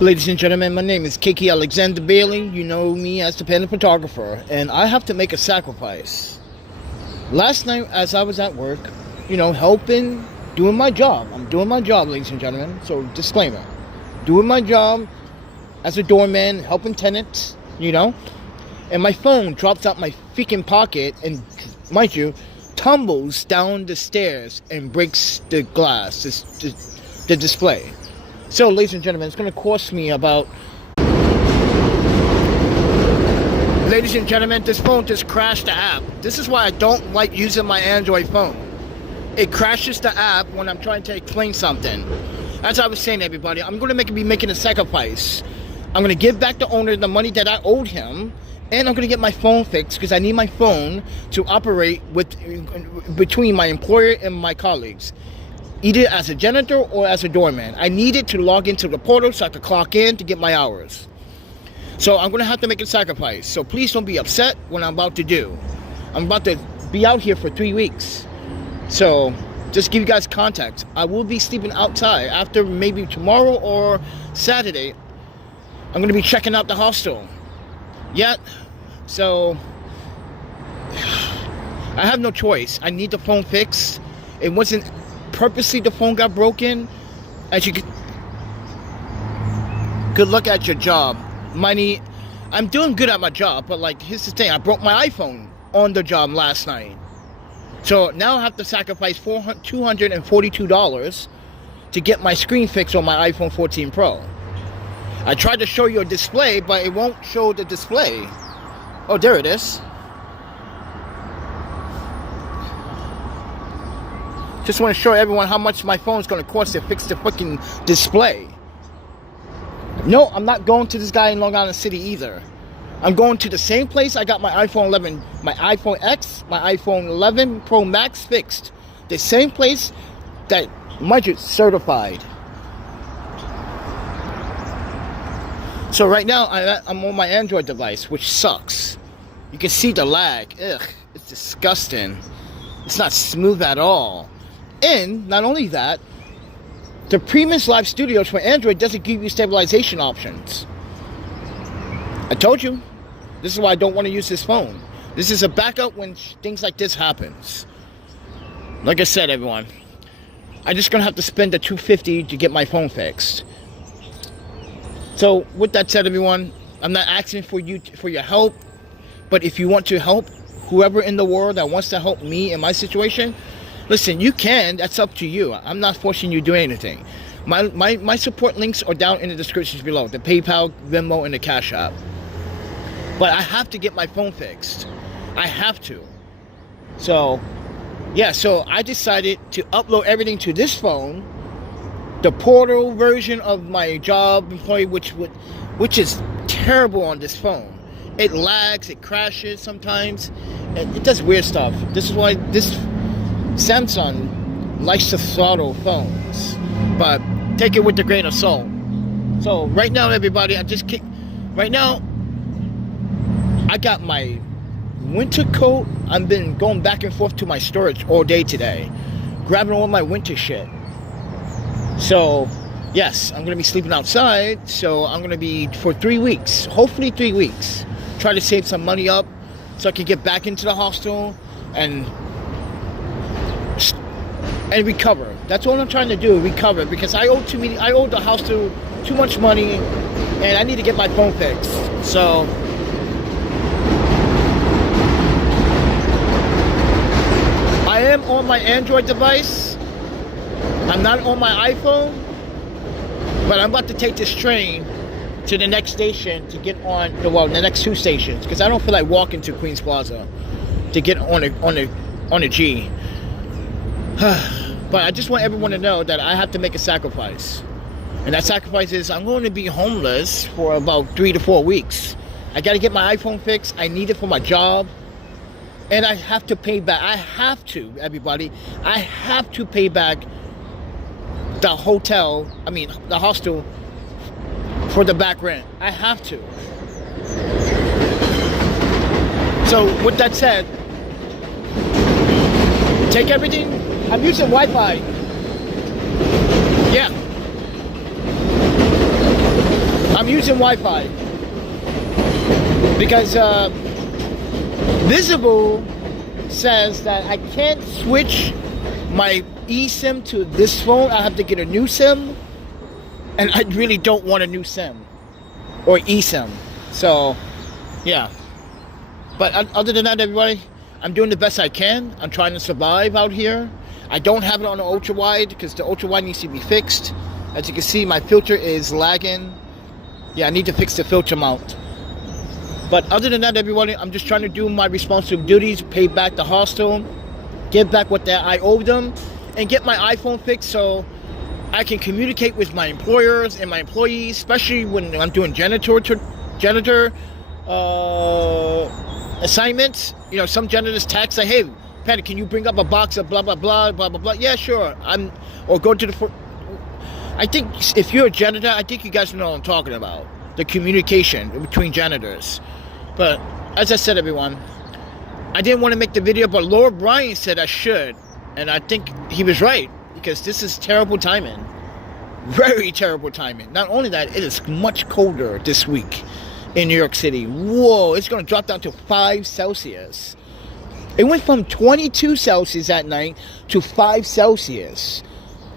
Ladies and gentlemen, my name is Kiki Alexander Bailey. You know me as ThePandaPhotographer, and I have to make a sacrifice. Last night, as I was at work, helping, doing my job. I'm doing my job, ladies and gentlemen. So, disclaimer. Doing my job as a doorman, helping tenants, and my phone drops out my freaking pocket and, mind you, tumbles down the stairs and breaks the glass, the display. So, ladies and gentlemen, it's going to cost me about... Ladies and gentlemen, this phone just crashed the app. This is why I don't like using my Android phone. It crashes the app when I'm trying to explain something. As I was saying, everybody, I'm going to be making a sacrifice. I'm going to give back the owner the money that I owed him, and I'm going to get my phone fixed because I need my phone to operate between my employer and my colleagues. Either as a janitor or as a doorman. I needed to log into the portal so I could clock in to get my hours. So I'm going to have to make a sacrifice. So please don't be upset when I'm about to do. I'm about to be out here for 3 weeks. So just give you guys context. I will be sleeping outside after maybe tomorrow or Saturday. I'm going to be checking out the hostel. So I have no choice. I need the phone fixed. It wasn't purposely the phone got broken. As you could look at your job. Money, I'm doing good at my job, but here's the thing. I broke my iPhone on the job last night. So now I have to sacrifice $242 to get my screen fixed on my iPhone 14 Pro. I tried to show you a display, but it won't show the display. Oh, there it is. Just want to show everyone how much my phone's going to cost to fix the fucking display. No, I'm not going to this guy in Long Island City either. I'm going to the same place I got my iPhone 11, my iPhone X, my iPhone 11 Pro Max fixed. The same place that Mudget certified. So right now, I'm on my Android device, which sucks. You can see the lag. Ugh, it's disgusting. It's not smooth at all. And not only that, the Premium Live Studios for Android doesn't give you stabilization options. I told you, this is why I don't want to use this phone. This is a backup when things like this happens. Like I said, everyone, I'm just gonna have to spend the $250 to get my phone fixed. So with that said, everyone, I'm not asking for your help, but if you want to help whoever in the world that wants to help me in my situation, listen, you can. That's up to you. I'm not forcing you to do anything. My support links are down in the descriptions below. The PayPal, Venmo, and the Cash App. But I have to get my phone fixed. I have to. So, yeah. So I decided to upload everything to this phone. The portal version of my job employee, which is terrible on this phone. It lags. It crashes sometimes. It does weird stuff. This is why this Samsung likes to throttle phones, but take it with a grain of salt. So right now, everybody, I got my winter coat. I've been going back and forth to my storage all day today, grabbing all my winter shit. So yes, I'm gonna be sleeping outside. So I'm gonna be for 3 weeks, hopefully 3 weeks. Try to save some money up so I can get back into the hostel and recover. That's all I'm trying to do, recover, because I owe the house too much money, and I need to get my phone fixed. So I am on my Android device. I'm not on my iPhone, but I'm about to take this train to the next station to get on the next 2 stations, because I don't feel like walking to Queens Plaza to get on a G. But I just want everyone to know that I have to make a sacrifice. And that sacrifice is I'm going to be homeless for about 3 to 4 weeks. I got to get my iPhone fixed. I need it for my job. And I have to pay back. I have to, everybody. I have to pay back the hostel for the back rent. I have to. So with that said, take everything. I'm using Wi-Fi. Yeah. I'm using Wi-Fi because Visible says that I can't switch my eSIM to this phone. I have to get a new SIM, and I really don't want a new SIM or eSIM. So, yeah. But other than that, everybody, I'm doing the best I can. I'm trying to survive out here. I don't have it on the ultra wide because the ultra wide needs to be fixed. As you can see, my filter is lagging. Yeah, I need to fix the filter mount. But other than that, everybody, I'm just trying to do my responsible duties, pay back the hostel, give back what I owe them, and get my iPhone fixed so I can communicate with my employers and my employees, especially when I'm doing janitor assignments. You know, some janitors text like, hey, Patty, can you bring up a box of blah, blah, blah, blah, blah, blah? Yeah, sure. Or go to the... I think if you're a janitor, I think you guys know what I'm talking about. The communication between janitors. But as I said, everyone, I didn't want to make the video, but Laura Bryan said I should. And I think he was right, because this is terrible timing. Very terrible timing. Not only that, it is much colder this week in New York City. Whoa, it's going to drop down to 5 Celsius. It went from 22 Celsius at night to 5 Celsius.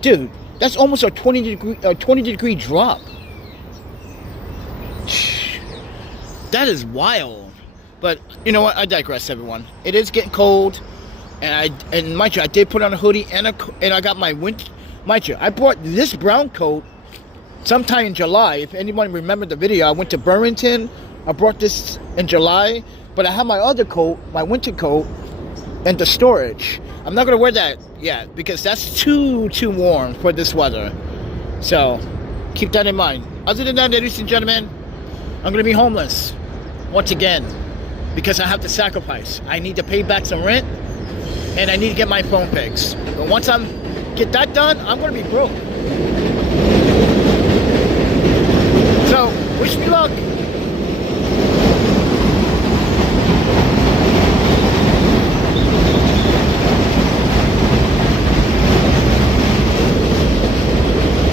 Dude, that's almost a 20 degree drop. That is wild. But you know what? I digress, everyone. It is getting cold, and mind you, I did put on a hoodie and I got my winter. Mind you, I bought this brown coat sometime in July. If anyone remembered the video, I went to Burlington. I brought this in July, but I have my other coat, my winter coat, in the storage. I'm not gonna wear that yet because that's too warm for this weather. So keep that in mind. Other than that, ladies and gentlemen, I'm gonna be homeless once again because I have to sacrifice. I need to pay back some rent, and I need to get my phone fixed. But once I get that done, I'm gonna be broke. So wish me luck.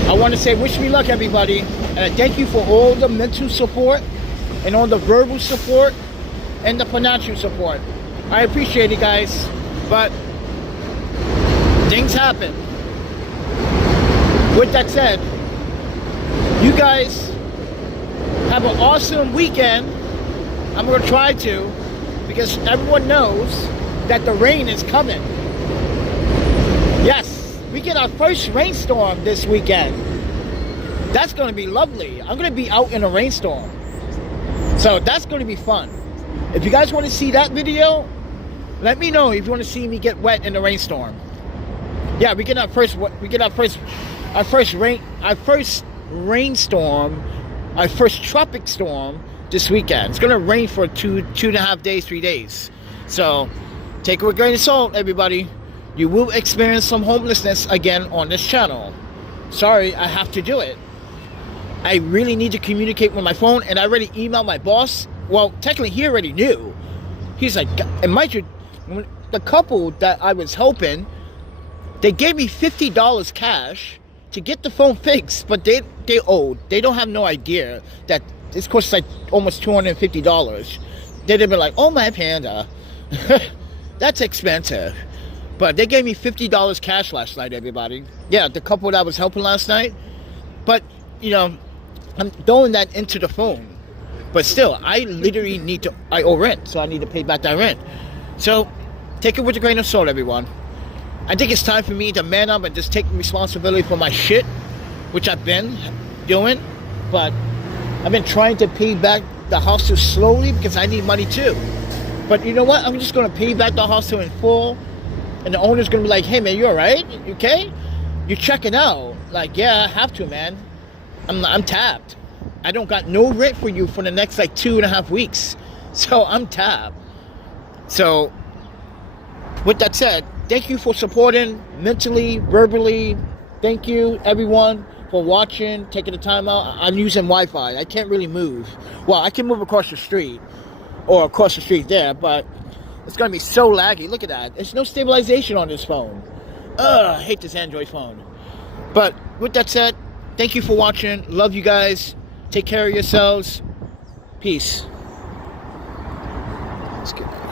I want to say wish me luck, everybody, and I thank you for all the mental support and all the verbal support and the financial support. I appreciate it, guys, but things happen. With that said, you guys have an awesome weekend. I'm going to try to, because everyone knows that the rain is coming. Yes, we get our first rainstorm this weekend. That's going to be lovely. I'm going to be out in a rainstorm. So that's going to be fun. If you guys want to see that video, let me know if you want to see me get wet in a rainstorm. Yeah, we get our first rainstorm, our first tropic storm this weekend. It's going to rain for 2.5 days, 3 days. So take it with a grain of salt, everybody. You will experience some homelessness again on this channel. Sorry, I have to do it. I really need to communicate with my phone, and I already emailed my boss. Well, technically, he already knew. He's like, and mind you, the couple that I was helping, they gave me $50 cash to get the phone fixed, but they owed. They don't have no idea that this costs like almost $250. They'd have been like, oh my Panda, that's expensive. But they gave me $50 cash last night, everybody. Yeah, the couple that I was helping last night. But, you know, I'm throwing that into the phone. But still, I literally I owe rent, so I need to pay back that rent. So, take it with a grain of salt, everyone. I think it's time for me to man up and just take responsibility for my shit, which I've been doing. But I've been trying to pay back the hostel slowly because I need money too. But you know what? I'm just going to pay back the hostel in full. And the owner's going to be like, hey, man, you all right? You okay? You're checking out. Like, yeah, I have to, man. I'm tapped. I don't got no rent for you for the next, like, 2.5 weeks. So I'm tapped. So, with that said, thank you for supporting mentally, verbally. Thank you, everyone, for watching, taking the time out. I'm using Wi-Fi. I can't really move. Well, I can move across the street. Or across the street there, but it's going to be so laggy. Look at that. There's no stabilization on this phone. I hate this Android phone. But with that said, thank you for watching. Love you guys. Take care of yourselves. Peace. Let's get